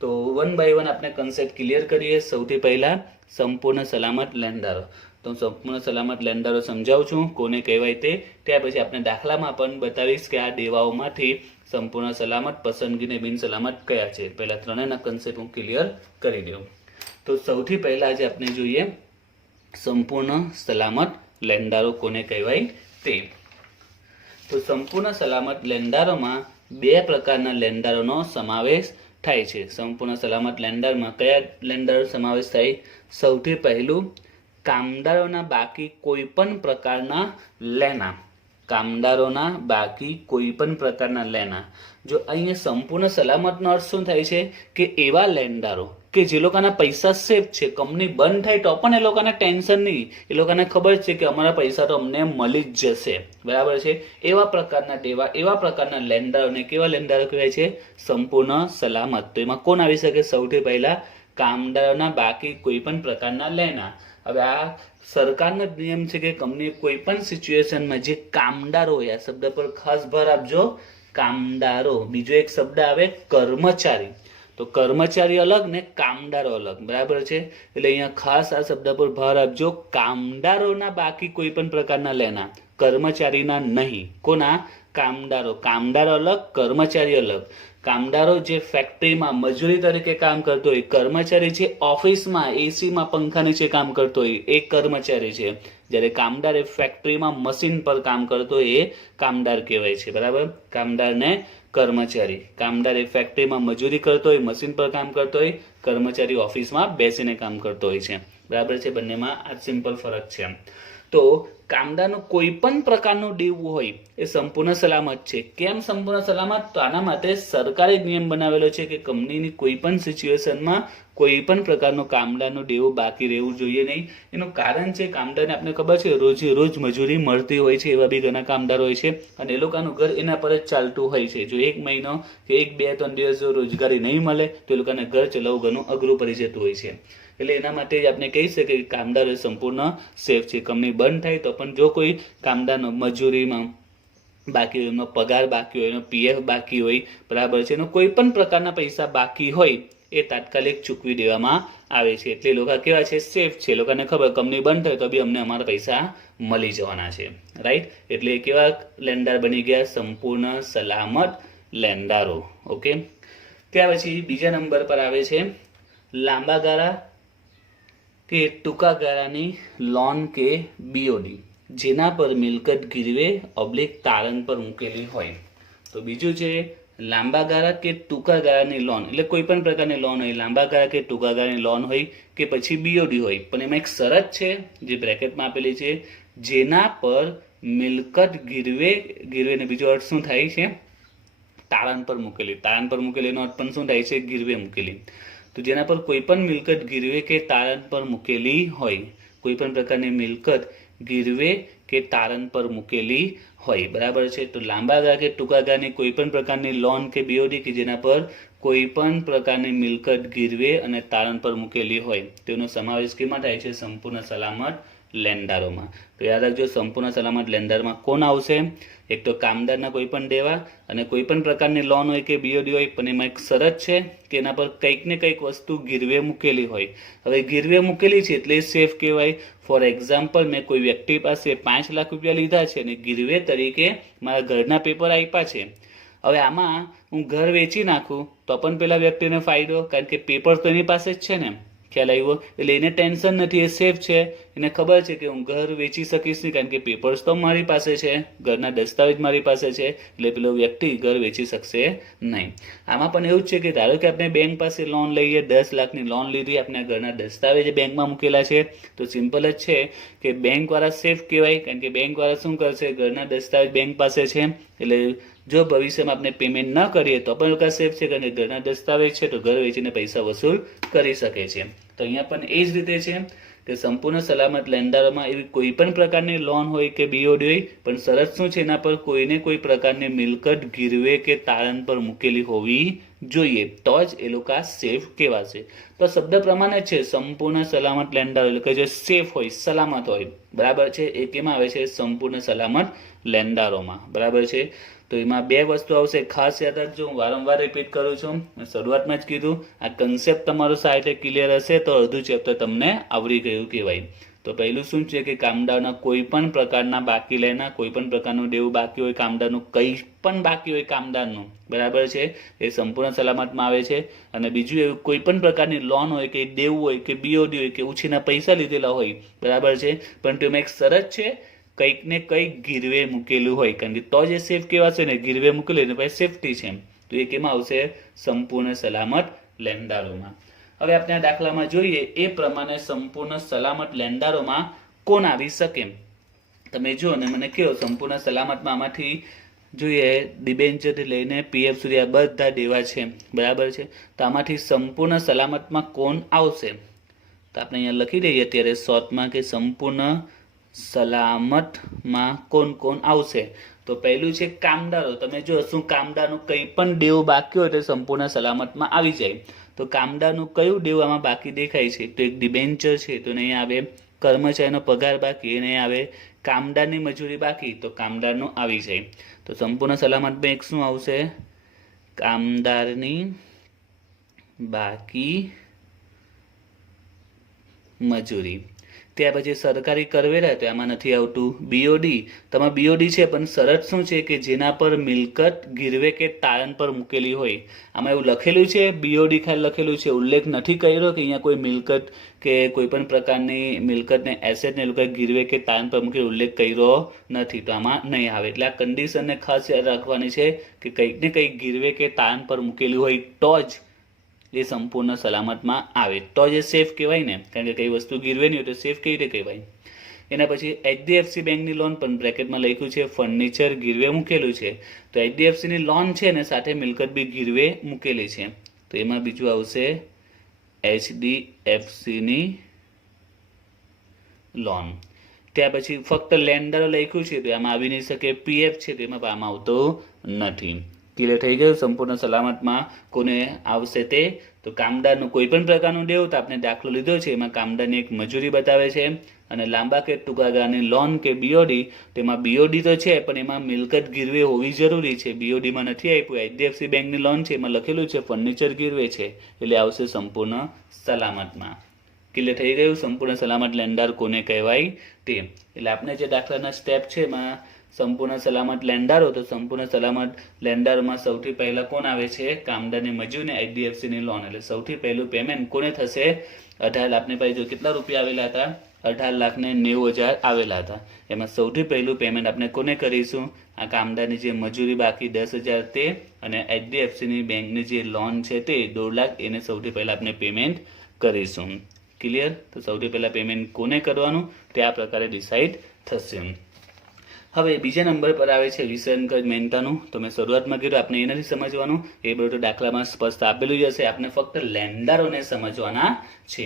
તો 1 બાય 1 આપણે કન્સેપ્ટ ક્લિયર કરીએ. સૌથી પહેલા સંપૂર્ણ સલામત લેન્ડારો. તો સંપૂર્ણ સલામત લેન્ડારો સમજાવું છું કોને કહેવાય તે. ત્યાર પછી આપણે દાખલામાં પણ બતાવીશ કે આ દેવાઓમાંથી સંપૂર્ણ સલામત, પસંદગીને બિન સલામત કયા છે. પહેલા ત્રણેયના કન્સેપ્ટ હું ક્લિયર કરી દઉં. તો સૌથી પહેલા આજે આપણે જોઈએ સંપૂર્ણ સલામત લેન્ડારો કોને કહેવાય તે. તો સંપૂર્ણ સલામત લેન્ડારોમાં 2 પ્રકારના લેન્ડારોનો સમાવેશ થાય છે. સંપૂર્ણ સલામત લેન્ડારમાં કયા લેન્ડારો સમાવેશ થાય? સૌથી પહેલું કામદારોના બાકી કોઈ પણ પ્રકારના લેના. કામદારોના બાકી કોઈ પણ પ્રકારના લેના. જો અહીંયા સંપૂર્ણ સલામતનો અર્થ શું થાય છે કે એવા લેન્ડારો કે જે લોકોના પૈસા સેફ છે, કંપની બંધ થાય તો પણ એ લોકોને ટેન્શન નહીં, એ લોકોને ખબર છે કે અમારા પૈસા તો અમને મળી જ જશે, બરાબર છે. એવા પ્રકારના દેવા, એવા પ્રકારના લેન્ડારોને કેવા લેન્ડારો કહેવાય છે? સંપૂર્ણ સલામત. તો એમાં કોણ આવી શકે? સૌથી પહેલા કામદારોના બાકી કોઈ પણ પ્રકારના લેના. હવે આ સરકારનો જ નિયમ છે કે કંપની કોઈ પણ સિચ્યુએશનમાં જે કામદારો હોય, આ શબ્દ પર ખાસ ભાર આપજો, કામદારો. બીજો એક શબ્દ આવે કર્મચારી. તો કર્મચારી અલગ ને કામદારો અલગ, બરાબર છે. એટલે અહીંયા ખાસ આ શબ્દ પર ભાર આપજો, કામદારોના બાકી કોઈ પણ પ્રકારના લેના, કર્મચારીના નહીં. કોના? કામદારો. કામદારો અલગ, કર્મચારી અલગ. કામદારો જે ફેક્ટરીમાં મજૂરી તરીકે કામ કરતો હોય, કર્મચારી જે ઓફિસમાં એસીમાં પંખા નીચે કામ કરતો હોય એ કર્મચારી છે, જ્યારે કામદાર એ ફેક્ટરીમાં મશીન પર કામ કરતો હોય એ કામદાર કહેવાય છે. બરાબર, કામદારને કર્મચારી. કામદાર એ ફેક્ટરીમાં મજૂરી કરતો હોય, મશીન પર કામ કરતો હોય, કર્મચારી ઓફિસમાં બેસીને કામ કરતો હોય છે. બરાબર છે, બંનેમાં આ સિમ્પલ ફરક છે. તો કામદારનું કોઈ પણ પ્રકારનું દેવું હોય એ સંપૂર્ણ સલામત છે. કેમ સંપૂર્ણ સલામત? તો આના માટે સરકારે નિયમ બનાવેલો છે કે કંપનીની કોઈ પણ સિચ્યુએશનમાં કોઈ પણ પ્રકારનું કામદારનું દેવું બાકી રહેવું જોઈએ નહીં. એનું કારણ છે, કામદારને આપણે ખબર છે રોજે રોજ મજૂરી મળતી હોય છે, એવા બી ઘણા કામદાર હોય છે અને એ લોકોનું ઘર એના પર જ ચાલતું હોય છે. જો 1 મહિનો કે 1-2-3 દિવસ જો રોજગારી નહીં મળે તો એ લોકોને ઘર ચલાવવું ઘણું અઘરું પડી જતું હોય છે. એટલે એના માટે આપણે કહી શકીએ કે કામદાર સંપૂર્ણ સેફ છે. કંપની બંધ થાય તો પણ જો કોઈ કામદારનો મજૂરીમાં બાકી હોય, એનો પગાર બાકી હોય, એનો પીએફ બાકી હોય, બરાબર છે, એનો કોઈ પણ પ્રકારના પૈસા બાકી હોય એ તાત્કાલિક ચૂકવી દેવામાં આવે છે. એટલે લોકો કેવા છે? સેફ છે. લોકોને ખબર કંપની બંધ થાય તો બી અમને અમારા પૈસા મળી જવાના છે. રાઈટ? એટલે કેવા લેન્ડર બની ગયા? સંપૂર્ણ સલામત લેન્ડરો. ઓકે, ત્યાર પછી બીજા નંબર પર આવે છે લાંબા ગાળા કે ટૂંકા ગાળાની લોન કે બીઓડી, જેના પર મિલકત ગીરવે / તારણ પર મૂકેલી હોય. તો બીજું છે લાંબા ગાળા કે ટૂંકા ગાળાની લોન. એટલે કોઈ પણ પ્રકારની લોન હોય, લાંબા ગાળા કે ટૂંકા ગાળાની લોન હોય કે પછી બીઓડી હોય, પણ એમાં એક શરત છે જે બ્રેકેટમાં આપેલી છે, જેના પર મિલકત ગીરવે ને બીજો અર્થ શું થાય છે? તારણ પર મૂકેલી. તારણ પર મૂકેલીનો અર્થ પણ શું થાય છે? ગીરવે મૂકેલી. તો જેના પર કોઈ પણ મિલકત ગીરવે કે તારણ પર મૂકેલી હોય, કોઈ પણ પ્રકારની મિલકત ગીરવે કે તારણ પર મૂકેલી હોય. બરાબર છે. તો લાંબા ગાળા કે ટૂંકા ગાળાની કોઈ પણ પ્રકારની લોન કે બીઓડી કે જેના પર કોઈ પણ પ્રકારની મિલકત ગીરવે અને તારણ પર મૂકેલી હોય, તેનો સમાવેશ કેમાં થાય છે? સંપૂર્ણ સલામત લેન્ડરોમાં. તો યાદ રાખજો, સંપૂર્ણ સલામત લેન્ડરમાં કોણ આવશે? એક તો કામદારના કોઈ પણ દેવા અને કોઈ પણ પ્રકારની લોન હોય કે બીઓડી હોય, પણ એમાં એક શરત છે કે એના પર કંઈક ને કંઈક વસ્તુ ગીરવે મૂકેલી હોય. હવે ગીરવે મૂકેલી છે એટલે સેફ કહેવાય. ફોર એક્ઝામ્પલ, મેં કોઈ વ્યક્તિ પાસે 5 લાખ રૂપિયા લીધા છે અને ગીરવે તરીકે મારા ઘરના પેપર આપ્યા છે. હવે આમાં હું ઘર વેચી નાખું તો પણ પેલા વ્યક્તિને ફાયદો, કારણ કે પેપર તો એની પાસે જ છે ને. ખ્યાલ આવ્યો? એટલે એને ટેન્શન નથી, એ સેફ છે. એને ખબર છે કે હું ઘર વેચી શકીશ નહીં, કારણ કે પેપર્સ તો મારી પાસે છે, ઘરના દસ્તાવેજ મારી પાસે છે, એટલે પેલો વ્યક્તિ ઘર વેચી શકશે નહીં. આમાં પણ એવું જ છે કે ધારો કે આપણે બેંક પાસે લોન લઈએ, 10 લાખની લોન લીધી, આપણે ઘરના દસ્તાવેજ બેંકમાં મૂકેલા છે, તો સિમ્પલ જ છે કે બેંકવાળા સેફ કહેવાય, કારણ કે બેંકવાળા શું કરશે? ઘરના દસ્તાવેજ બેંક પાસે છે, એટલે જો ભવિષ્યમાં આપણે પેમેન્ટ ન કરીએ તો પણ લોકો સેફ છે, કારણ કે ઘરના દસ્તાવેજ છે, તો ઘર વેચીને પૈસા વસૂલ કરી શકે છે. તો અહીંયા પણ એ જ રીતે છે કે સંપૂર્ણ સલામત લેન્ડરોમાં એવી કોઈ પણ પ્રકારની લોન હોય કે બીઓડી હોય, પણ શરત શું છે? એના પર કોઈને કોઈ પ્રકારની મિલકત ગીરવે કે તારણ પર મૂકેલી હોવી જોઈએ, તો જ એ લોકો સેફ કહેવાશે. તો શબ્દ પ્રમાણે છે સંપૂર્ણ સલામત લેન્ડર, એટલે કે જે સેફ હોય, સલામત હોય. બરાબર છે. એ કેમાં આવે છે? સંપૂર્ણ સલામત લેન્ડરોમાં. બરાબર છે. તો એમાં 2 વસ્તુ આવશે, ખાસ યાદ રાખજો. હું વારંવાર રિપીટ કરું છું, શરૂઆતમાં જ કીધું, આ કન્સેપ્ટ તમારો સારી રીતે ક્લિયર હશે તો અડધું ચેપ્ટર તમને આવડી ગયું કહેવાય. તો પહેલું શું છે કે કામદારના કોઈ પણ પ્રકારના બાકી લેના, કોઈ પણ પ્રકારનું દેવું બાકી હોય, કામદારનું કંઈ પણ બાકી હોય કામદારનું, બરાબર છે, એ સંપૂર્ણ સલામતમાં આવે છે. અને બીજું એવું કોઈ પણ પ્રકારની લોન હોય કે દેવું હોય કે બીઓડી હોય કે ઉછીના પૈસા લીધેલા હોય, બરાબર છે, પણ તેમાં એક શરત છે, કંઈક ને કંઈક ગીરવે મૂકેલું હોય, કારણ કે તો જે સેફ કહેવાશે ને, ગીરવે મૂકેલું એને પછી સેફટી છે. તો એ કેમાં આવશે? સંપૂર્ણ સલામત લેન્ડરોમાં. હવે આપણે આ દાખલામાં જોઈએ એ પ્રમાણે સંપૂર્ણ સલામત લેન્ડરોમાં કોણ આવી શકે? તમે જો અને મને કહો, સંપૂર્ણ સલામતમાં આમાંથી જોઈએ ડિબેન્ચરથી લઈને પીએફ સુધી આ બધા દેવા છે, બરાબર છે. તો આમાંથી સંપૂર્ણ સલામતમાં કોણ આવશે? તો આપણે અહીંયા લખી દઈએ અત્યારે શોર્ટમાં કે સંપૂર્ણ સલામતમાં કોણ કોણ આવશે. તો પહેલું છે કામદારો. તમે જો શું કામદારનું કંઈ પણ દેવું બાકી હોય તો સંપૂર્ણ સલામતમાં આવી જાય. તો કામદારનું કયું દેવું આમાં બાકી દેખાય છે? તો એક ડિબેન્ચર છે, તો નહીં આવે. કર્મચારીનો પગાર બાકી, એ નહીં આવે. કામદારની મજૂરી બાકી, તો કામદારનું આવી જાય. તો સંપૂર્ણ સલામતમાં એક શું આવશે? કામદારની બાકી મજૂરી. ત્યાર પછી સરકારી કરવેરા, તો આમાં નથી આવતું. બીઓડી, તમારે બીઓડી છે પણ શરત શું છે કે જેના પર મિલકત ગીરવે કે તારણ પર મૂકેલી હોય. આમાં એવું લખેલું છે, બીઓડી ખાલી લખેલું છે, ઉલ્લેખ નથી કર્યો કે અહીંયા કોઈ મિલકત કે કોઈ પણ પ્રકારની મિલકતને એસેટને લોકો ગીરવે કે તારણ પર મૂકી ઉલ્લેખ કર્યો નથી, તો આમાં નહીં આવે. એટલે આ કન્ડિશનને ખાસ યાદ રાખવાની છે કે કંઈક ને કંઈક ગીરવે કે તારણ પર મૂકેલી હોય તો જ એ સંપૂર્ણ સલામતમાં આવે, તો જ એ સેફ કહેવાય ને. કારણ કે કઈ વસ્તુ ગીરવે નહીં હોય તો સેફ કેવી રીતે કહેવાય. એના પછી એચડીએફસી બેંકની લોન, પણ બ્રેકેટમાં લખ્યું છે ફર્નિચર ગીરવે મૂકેલું છે, તો એચડીએફસીની લોન છે ને સાથે મિલકત બી ગીરવે મૂકેલી છે, તો એમાં બીજું આવશે એચડીએફસીની લોન. ત્યાર પછી ફક્ત લેન્ડર લખ્યું છે તો એમાં આવી નહીં શકે. પીએફ છે તો એમાં આમાં આવતો નથી. ક્લિયર થઈ ગયું. સંપૂર્ણ સલામતમાં કોને આવશે તે, તો કામદારનું કોઈ પણ પ્રકારનું દેવું, તો આપણે દાખલો લીધો છે એમાં કામદારની એક મજૂરી બતાવે છે, અને લાંબા કે ટૂંકા ગાળાની લોન કે બીઓડી, તેમાં બીઓડી તો છે પણ એમાં મિલકત ગીરવે હોવી જરૂરી છે. બીઓડીમાં નથી આપ્યું. એચડીએફસી બેંકની લોન છે એમાં લખેલું છે ફર્નિચર ગીરવે છે, એટલે આવશે સંપૂર્ણ સલામતમાં. ક્લિયર થઈ ગયું. સંપૂર્ણ સલામત લેન્ડર કોને કહેવાય તે. એટલે આપણે જે દાખલાના સ્ટેપ છે એમાં સંપૂર્ણ સલામત લેન્ડરો, તો સંપૂર્ણ સલામત લેન્ડરમાં સૌથી પહેલા કોણ આવે છે, કામદારની મજૂરી, એચડીએફસીની લોન. એટલે સૌથી પહેલું પેમેન્ટ કોને થશે, 18 લાખની પાસે જો કેટલા રૂપિયા આવેલા હતા, 18,90,000 આવેલા હતા. એમાં સૌથી પહેલું પેમેન્ટ આપણે કોને કરીશું, આ કામદારની જે મજૂરી બાકી 10,000 તે, અને એચડીએફસીની બેંકની જે લોન છે તે 2 લાખ, એને સૌથી પહેલા આપણે પેમેન્ટ કરીશું. ક્લિયર. તો સૌથી પહેલા પેમેન્ટ કોને કરવાનું તે આ પ્રકારે ડિસાઈડ થશે. હવે બીજા નંબર પર આવે છે વિસર્જન ખર્ચ મહેનતાનું. તો મેં શરૂઆતમાં કીધું આપણે એ નથી સમજવાનું, એ બધું દાખલામાં સ્પષ્ટ આપેલું જ હશે, આપણે ફક્ત લેન્ડરોને સમજવાના છે.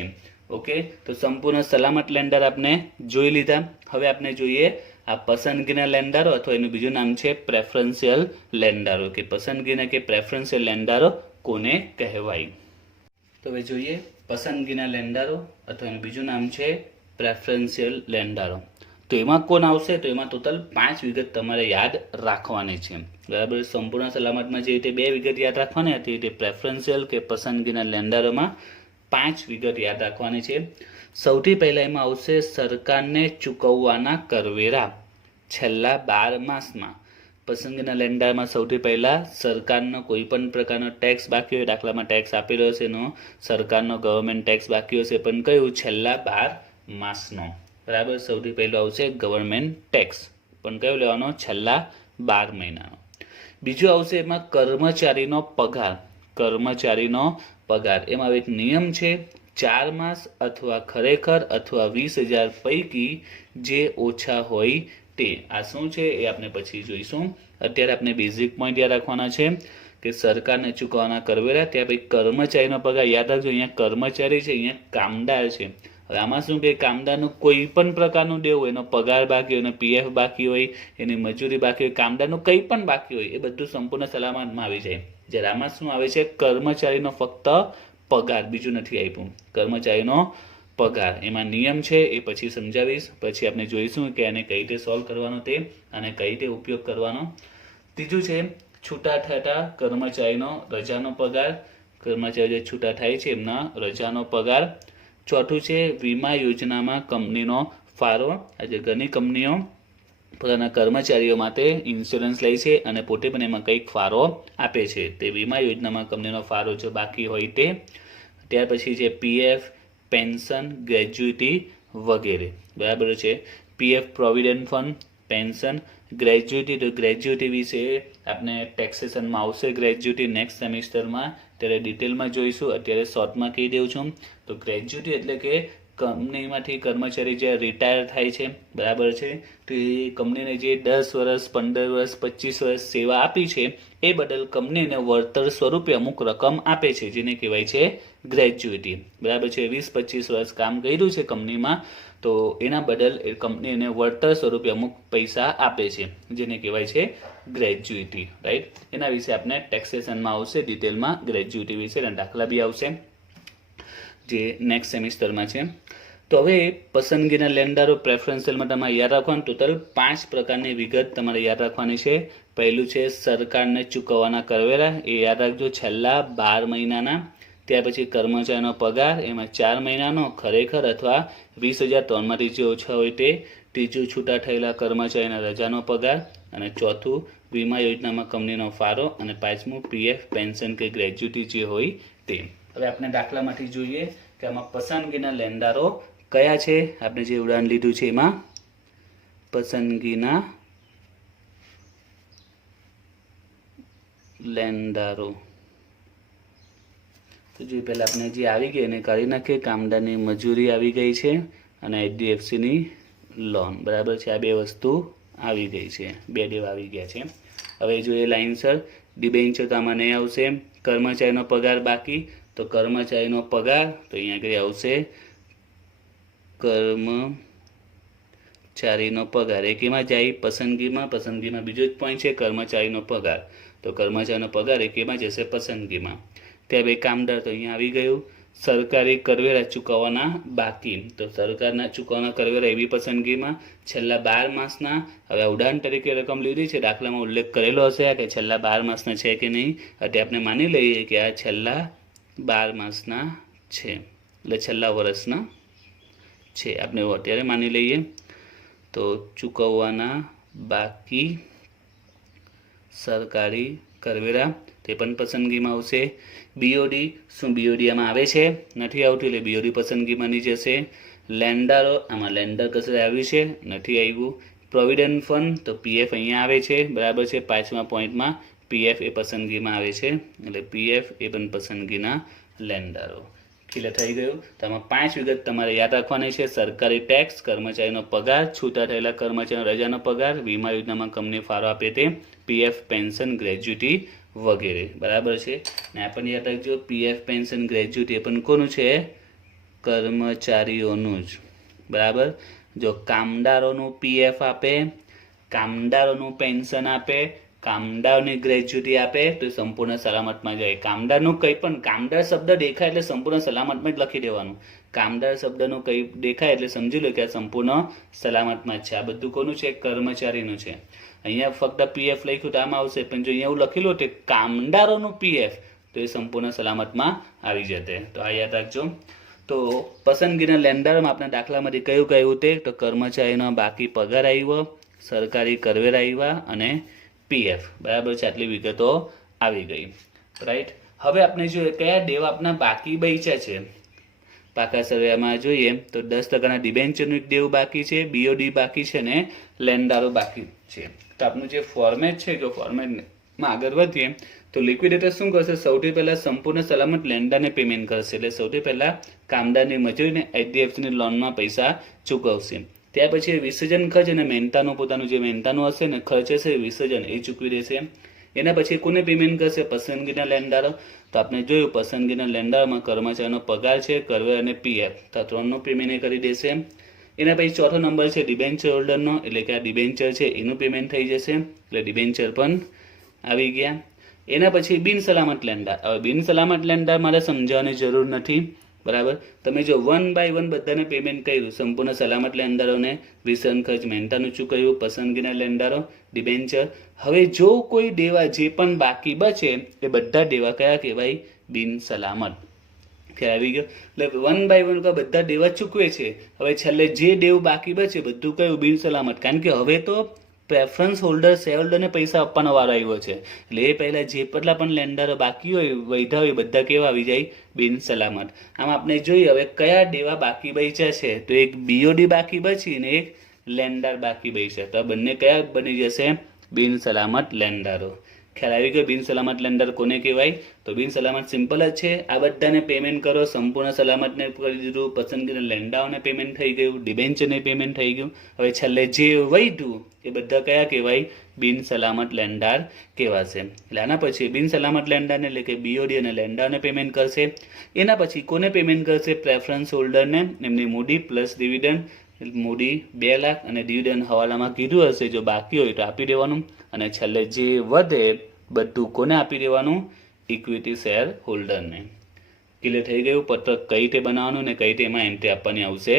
ઓકે, તો સંપૂર્ણ સલામત લેન્ડર આપણે જોઈ લીધા. હવે આપણે જોઈએ આ પસંદગીના લેન્ડરો, અથવા એનું બીજું નામ છે પ્રેફરન્શિયલ લેન્ડરો, કે પસંદગીના કે પ્રેફરન્શિયલ લેન્ડરો કોને કહેવાય. તો હવે જોઈએ પસંદગીના લેન્ડરો, અથવા એનું બીજું નામ છે પ્રેફરન્શિયલ લેન્ડરો. તો એમાં કોણ આવશે, તો એમાં ટોટલ 5 વિગત તમારે યાદ રાખવાની છે. બરાબર. સંપૂર્ણ સલામતમાં જે રીતે 2 વિગત યાદ રાખવાની હતી, તે પ્રેફરન્શિયલ કે પસંદગીના લેન્ડરોમાં 5 વિગત યાદ રાખવાની છે. સૌથી પહેલા એમાં આવશે સરકારને ચૂકવવાના કરવેરા છેલ્લા 12 માસમાં. પસંદગીના લેન્ડરમાં સૌથી પહેલા સરકારનો કોઈ પણ પ્રકારનો ટેક્સ બાકી હોય, દાખલામાં ટેક્સ આપેલો હશે એનો, સરકારનો ગવર્મેન્ટ ટેક્સ બાકી હશે, પણ કયું, છેલ્લા 12 માસનો. બરાબર. સૌથી પહેલો આવશે ગવર્મેન્ટ ટેક્સ, પણ કયો લેવાનો, છેલ્લા 12 મહિનાનો. બીજું આવશે એમાં કર્મચારીનો પગાર. કર્મચારીનો પગાર, એમાં એક નિયમ છે, 4 માસ અથવા ખરેખર અથવા 20,000 પૈકી જે ઓછા હોય તે. આ શું છે એ આપણે પછી જોઈશું. અત્યારે આપણે બેઝિક પોઈન્ટ યાદ રાખવાના છે કે સરકારને ચૂકવવાના કરવેરા, ત્યાં પછી કર્મચારીનો પગાર. યાદ રાખજો, અહીંયા કર્મચારી છે, અહીંયા કામદાર છે. હવે આમાં શું કે કામદારનું કોઈ પણ પ્રકારનું દેવું હોય, એનો પગાર બાકી હોય, એનો પીએફ બાકી હોય, એની મજૂરી બાકી હોય, કામદારનું કંઈ પણ બાકી હોય, એ બધું સંપૂર્ણ સલામતમાં આવી જાય. જ્યારે આમાં શું આવે છે, કર્મચારીનો ફક્ત પગાર, બીજું નથી આપ્યું, કર્મચારીનો પગાર. એમાં નિયમ છે, એ પછી સમજાવીશ, પછી આપણે જોઈશું કે આને કઈ રીતે સોલ્વ કરવાનો તે, અને કઈ રીતે ઉપયોગ કરવાનો. ત્રીજું છે છૂટા થતા કર્મચારીનો રજાનો પગાર. કર્મચારી જે છૂટા થાય છે એમના રજાનો પગાર. ચોથું છે વીમા યોજનામાં કંપનીનો ફાળો. આજે ઘણી કંપનીઓ પોતાના કર્મચારીઓ માટે ઇન્સ્યોરન્સ લે છે અને પોતે પણ એમાં કંઈક ફાળો આપે છે, તે વીમા યોજનામાં કંપનીનો ફાળો જો બાકી હોય તે. ત્યાર પછી છે પીએફ, પેન્શન, ગ્રેજ્યુટી વગેરે. બરાબર છે. PF provident fund, pension, gratuity. તો ગ્રેજ્યુટી વિશે આપણે ટેક્સેશનમાં આવશે ગ્રેજ્યુટી નેક્સ્ટ સેમિસ્ટરમાં, ત્યારે ડિટેલમાં જોઈશું. અત્યારે શોર્ટમાં કહી દઉં છું. તો ગ્રેજ્યુટી એટલે કે કંપનીમાંથી કર્મચારી જે રિટાયર થાય છે, બરાબર છે, તો એ કંપનીને જે 10 વર્ષ, 15 વર્ષ, 25 વર્ષ સેવા આપી છે એ બદલ કંપનીને વળતર સ્વરૂપે અમુક રકમ આપે છે, જેને કહેવાય છે ગ્રેજ્યુટી. બરાબર છે. 20-25 વર્ષ કામ કર્યું છે કંપનીમાં, તો એના બદલ એ કંપનીને વળતર સ્વરૂપે અમુક પૈસા આપે છે, જેને કહેવાય છે ગ્રેજ્યુટી. રાઈટ. એના વિશે આપણે ટેક્સેશનમાં આવશે ડિટેલમાં, ગ્રેજ્યુટી વિશે દાખલા બી આવશે જે નેક્સ્ટ સેમિસ્ટરમાં છે. તો હવે પસંદગીના લેન્ડરો પ્રેફરન્શિયલમાં તમારે યાદ રાખવાનું ટોટલ 5 પ્રકારની વિગત તમારે યાદ રાખવાની છે. પહેલું છે સરકારને ચૂકવવાના કરવેરા, એ યાદ રાખજો છેલ્લા 12 મહિનાના. ત્યાર પછી કર્મચારીનો પગાર, એમાં 4 મહિનાનો ખરેખર અથવા 20,003માંથી જે ઓછા હોય તે, ત્રીજું છૂટા થયેલા કર્મચારીના રજાનો પગાર, અને ચોથું વીમા યોજનામાં કંપનીનો ફાળો, અને પાંચમું પીએફ, પેન્શન કે ગ્રેજ્યુટી જે હોય તે. હવે આપણે દાખલામાંથી જોઈએ કે આમાં પસંદગીના લેણદારો કયા છે. આપણે જે ઉદાહરણ લીધું છે એમાં પસંદગીના લેણદારો તો જો પહેલાં આપણે જે આવી ગઈ એને કાઢી નાખીએ. કામદારની મજૂરી આવી ગઈ છે અને HDFCની લોન, બરાબર છે. આ બે વસ્તુ આવી ગઈ છે, બે દેવ આવી ગયા છે. હવે જોઈએ લાઇનસર. ડિબેન્ચર તો આમાં નહીં આવશે. કર્મચારીનો પગાર બાકી, તો કર્મચારીનો પગાર તો અહીંયા આગળ આવશે કર્મચારીનો પગાર. એ કેમાં જાય? પસંદગીમાં. પસંદગીમાં બીજો જ પોઈન્ટ છે કર્મચારીનો પગાર, તો કર્મચારીનો પગાર એ કેમાં જશે? પસંદગીમાં. ત્યાં બે કામદાર તો અહીંયા આવી ગયું. સરકારી કરવેરા ચૂકવવાના બાકી, તો સરકારના ચૂકવવાના કરવેરા એવી પસંદગીમાં. છેલ્લા 12 માસના, હવે ઉદાહરણ તરીકે રકમ લીધી છે, દાખલામાં ઉલ્લેખ કરેલો હશે કે છેલ્લા 12 માસના છે કે નહીં. એટલે આપણે માની લઈએ કે આ છેલ્લા 12 માસના છે, એટલે છેલ્લા વર્ષના છે, આપણે અત્યારે માની લઈએ. તો ચૂકવવાના બાકી સરકારી કરવેરા તે પણ પસંદગીમાં આવશે. બીઓડી, શું બીઓડી આમાં આવે છે? નથી આવતું, એટલે બીઓડી પસંદગીમાં નહીં જશે. લેન્ડરો, આમાં લેન્ડર કશે આવ્યું છે? નથી આવ્યું. પ્રોવિડન્ટ ફંડ, તો પીએફ અહીંયા આવે છે, બરાબર છે. 5મા પોઈન્ટમાં પીએફ એ પસંદગીમાં આવે છે, એટલે પીએફ એ પણ પસંદગીના લેન્ડરો. ક્લિયર થઈ ગયું. તો આમાં 5 વિગત તમારે યાદ રાખવાની છે. સરકારી ટેક્સ, કર્મચારીનો પગાર, છૂટા થયેલા કર્મચારીનો રજાનો પગાર, વીમા યોજનામાં કંપની ફાળો આપે તે, પીએફ, પેન્શન, ગ્રેજ્યુટી વગેરે, બરાબર છે. ને આ પણ યાદ રાખજો, પીએફ, પેન્શન, ગ્રેજ્યુટી એ પણ કોનું છે? કર્મચારીઓનું જ, બરાબર. જો કામદારોનું પીએફ આપે, કામદારોનું પેન્શન આપે, કામદારની ગ્રેજ્યુટી આપે તો સંપૂર્ણ સલામતમાં જાય. કામદારનું કંઈ પણ, કામદાર શબ્દ દેખાય એટલે સંપૂર્ણ સલામતમાં જ લખી દેવાનું. કામદાર શબ્દનું કંઈ દેખાય એટલે સમજી લો કે આ સંપૂર્ણ સલામતમાં જ છે. આ બધું કોનું છે? કર્મચારીનું છે. અહીંયા ફક્ત પીએફ લખ્યું તો આમાં આવશે, પણ જો અહીંયા એવું લખેલું હતું કામદારોનું પીએફ તો એ સંપૂર્ણ સલામતમાં આવી જશે. તો આ યાદ રાખજો. તો પસંદગીના લેણદારોમાં આપણે દાખલામાંથી કયું કયું તે, તો કર્મચારીનો બાકી પગાર આવ્યો, સરકારી કરવેરા આવ્યા અને પીએફ, બરાબર છે. આટલી વિગતો આવી ગઈ, રાઈટ. હવે આપણે જોઈએ કયા દેવા આપણા બાકી બચ્યા છે. પાકા સર્વેમાં જોઈએ તો 10% ડિબેન્ચરનું એક દેવું બાકી છે, બીઓડી બાકી છે ને લેણદારો બાકી છે. તો આપણું જે ફોર્મેટ છે, જો ફોર્મેટમાં આગળ વધીએ તો લિક્વિડેટર શું કરશે? સૌથી પહેલાં સંપૂર્ણ સલામત લેણદારને પેમેન્ટ કરશે. એટલે સૌથી પહેલાં કામદારની મજૂરીને HDFCની લોનમાં પૈસા ચૂકવશે. ત્યાર પછી વિસર્જન ખર્ચ અને મહેનતાનું પોતાનું જે મહેનતાનું હશે ને ખર્ચ હશે વિસર્જન એ ચૂકવી દેશે. એના પછી કોને પેમેન્ટ કરશે? પસંદગીના લેણદારો. તો આપણે જોયું પસંદગીના લેણદારોમાં કર્મચારીનો પગાર છે, કરવેરા અને પીએફ, તો 3નું પેમેન્ટ એ કરી દેશે. એના પછી ચોથો નંબર છે ડિબેન્ચર હોલ્ડરનો, એટલે કે આ ડિબેન્ચર છે એનું પેમેન્ટ થઈ જશે, એટલે ડિબેન્ચર પણ આવી ગયા. એના પછી બિન સલામત લેણદાર. હવે બિન સલામત લેણદાર મારે સમજાવવાની જરૂર નથી, બરાબર. તમે જો 1 બાય 1 બધાને પેમેન્ટ કર્યું, સંપૂર્ણ સલામત લેણદારોને વિસર્જન ખર્ચ મહેનતાનું ચૂકવ્યું, પસંદગીના લેણદારો, ડિબેન્ચર. હવે જો કોઈ દેવા જે પણ બાકી બચે એ બધા દેવા કયા કહેવાય? બિન સલામત. ખ્યાલ આવી ગયો? એટલે 1 બાય 1 બધા દેવા ચૂકવે છે. હવે છેલ્લે જે દેવ બાકી બચે બધું કયું? બિન સલામત. કારણ કે હવે તો પ્રેફરન્સ હોલ્ડર, શેર હોલ્ડરને પૈસા આપવાનો વારો આવ્યો છે. એટલે એ પહેલાં જે કેટલા પણ લેન્ડરો બાકી હોય, વૈધા હોય, બધા કેવા આવી જાય? બિન સલામત. આમ આપણે જોઈએ હવે કયા દેવા બાકી બચ્યા છે, તો એક બીઓડી બાકી બચી ને એક લેન્ડર બાકી બચ્યા. તો આ બંને કયા બની જશે? બિન સલામત લેન્ડરો. ખ્યાલ આવી ગયો? બિન સલામત લેન્ડર કોને કહેવાય? તો બિન સલામત સિમ્પલ જ છે. આ બધાને પેમેન્ટ કરો, સંપૂર્ણ સલામતને કરી દીધું, પસંદગીના લેન્ડાઓને પેમેન્ટ થઈ ગયું, ડિબેન્ચરને પેમેન્ટ થઈ ગયું. હવે છેલ્લે જે વૈધું એ બધા કયા કહેવાય? બિન સલામત લેન્ડાર કહેવાશે. એટલે આના પછી બિન સલામત લેન્ડારને એટલે કે બીઓડી અને લેન્ડારને પેમેન્ટ કરશે. એના પછી કોને પેમેન્ટ કરશે? પ્રેફરન્સ હોલ્ડરને, એમની મૂડી પ્લસ ડિવિડન્ડ. મૂડી 2 લાખ અને ડિવિડન્ડ હવાલામાં કીધું હશે, જો બાકી હોય તો આપી દેવાનું. અને છેલ્લે જે વધે બધું કોને આપી દેવાનું? Equity share હોલ્ડરને. ક્લિયર થઈ ગયું? પત્રક કઈ રીતે બનાવવાનું ને કઈ રીતે એમાં એન્ટ્રી આપવાની આવશે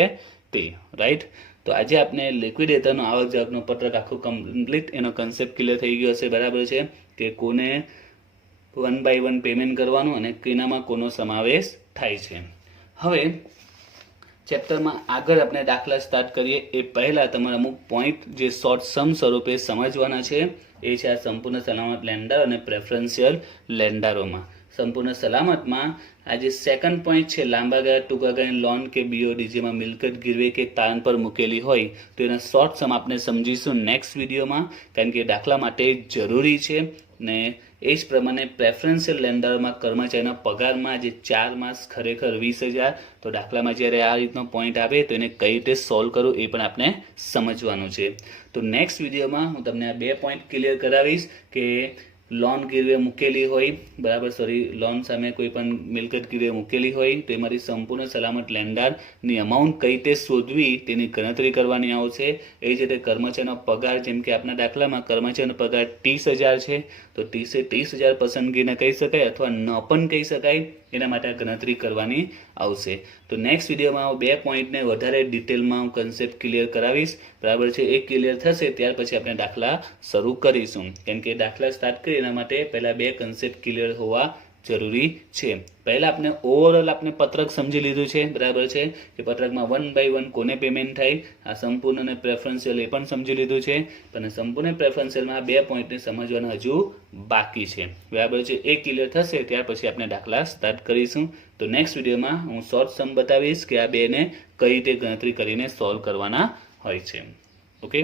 તે, રાઈટ. તો આજે આપણે લિક્વિડેટરનો આવક જાવકનો પત્રક આખું કમ્પ્લીટ એનો કન્સેપ્ટ ક્લિયર થઈ ગયો હશે, બરાબર છે, કે કોને 1/1 પેમેન્ટ કરવાનું અને કેનામાં કોનો સમાવેશ થાય છે. હવે ચેપ્ટરમાં આગળ આપણે દાખલા સ્ટાર્ટ કરીએ એ પહેલાં તમારે અમુક પોઈન્ટ જે શોર્ટ સમ સ્વરૂપે સમજવાના છે એ છે આ સંપૂર્ણ સલામત લેન્ડર અને પ્રેફરન્શિયલ લેન્ડરોમાં. સંપૂર્ણ સલામતમાં આ જે સેકન્ડ પોઈન્ટ છે લાંબા ગાળા ટૂંકા ગાળાની લોન કે બીઓડી જેમાં મિલકત ગીરવે કે તારણ પર મૂકેલી હોય તો એના શોર્ટ સમ આપણે સમજીશું નેક્સ્ટ વિડીયોમાં, કારણ કે દાખલા માટે જરૂરી છે. ને એ જ પ્રમાણે પ્રેફરન્શિયલ લેન્ડરમાં કર્મચારીના પગારમાં જે 4 માસ ખરેખર 20,000, તો દાખલામાં જ્યારે આ રીતનો પોઈન્ટ આવે તો એને કઈ રીતે સોલ્વ કરવું એ પણ આપણે સમજવાનું છે. તો નેક્સ્ટ વિડીયોમાં હું તમને આ 2 પોઈન્ટ ક્લિયર કરાવીશ કે લોન ગીરવે મૂકેલી હોય, બરાબર, લોન સામે કોઈ પણ મિલકત ગીરવે મૂકેલી હોય તો એમાંથી સંપૂર્ણ સલામત લેન્ડરની અમાઉન્ટ કઈ રીતે શોધવી તેની ગણતરી કરવાની આવશે. એ જ રીતે કર્મચારીનો પગાર, જેમ કે આપણા દાખલામાં કર્મચારીનો પગાર 30,000 છે તો 30,000 પસંદગીને કહી શકાય અથવા ન પણ કહી શકાય, એના માટે ગણતરી કરવાની આવશે. તો નેક્સ્ટ વિડીયોમાં હું 2 પોઈન્ટને વધારે ડિટેલમાં હું કન્સેપ્ટ ક્લિયર કરાવીશ, બરાબર છે. એ ક્લિયર થશે ત્યાર પછી આપણે દાખલા શરૂ કરીશું, કેમ કે દાખલા સ્ટાર્ટ કરીએ એના માટે પહેલાં 2 કન્સેપ્ટ ક્લિયર હોવા જરૂરી છે. પહેલાં આપણે ઓવરઓલ આપણે પત્રક સમજી લીધું છે, બરાબર છે, કે પત્રકમાં 1/1 કોને પેમેન્ટ થાય, આ સંપૂર્ણ અને પ્રેફરન્શિયલ એ પણ સમજી લીધું છે. પણ સંપૂર્ણ પ્રેફરન્શિયલમાં 2 પોઈન્ટને સમજવાના હજુ બાકી છે, બરાબર છે. એ ક્લિયર થશે ત્યાર પછી આપણે દાખલા સ્ટાર્ટ કરીશું. તો નેક્સ્ટ વિડીયોમાં હું શોર્ટ સમ બતાવીશ કે આ બેને કઈ રીતે ગણતરી કરીને સોલ્વ કરવાના હોય છે. ઓકે.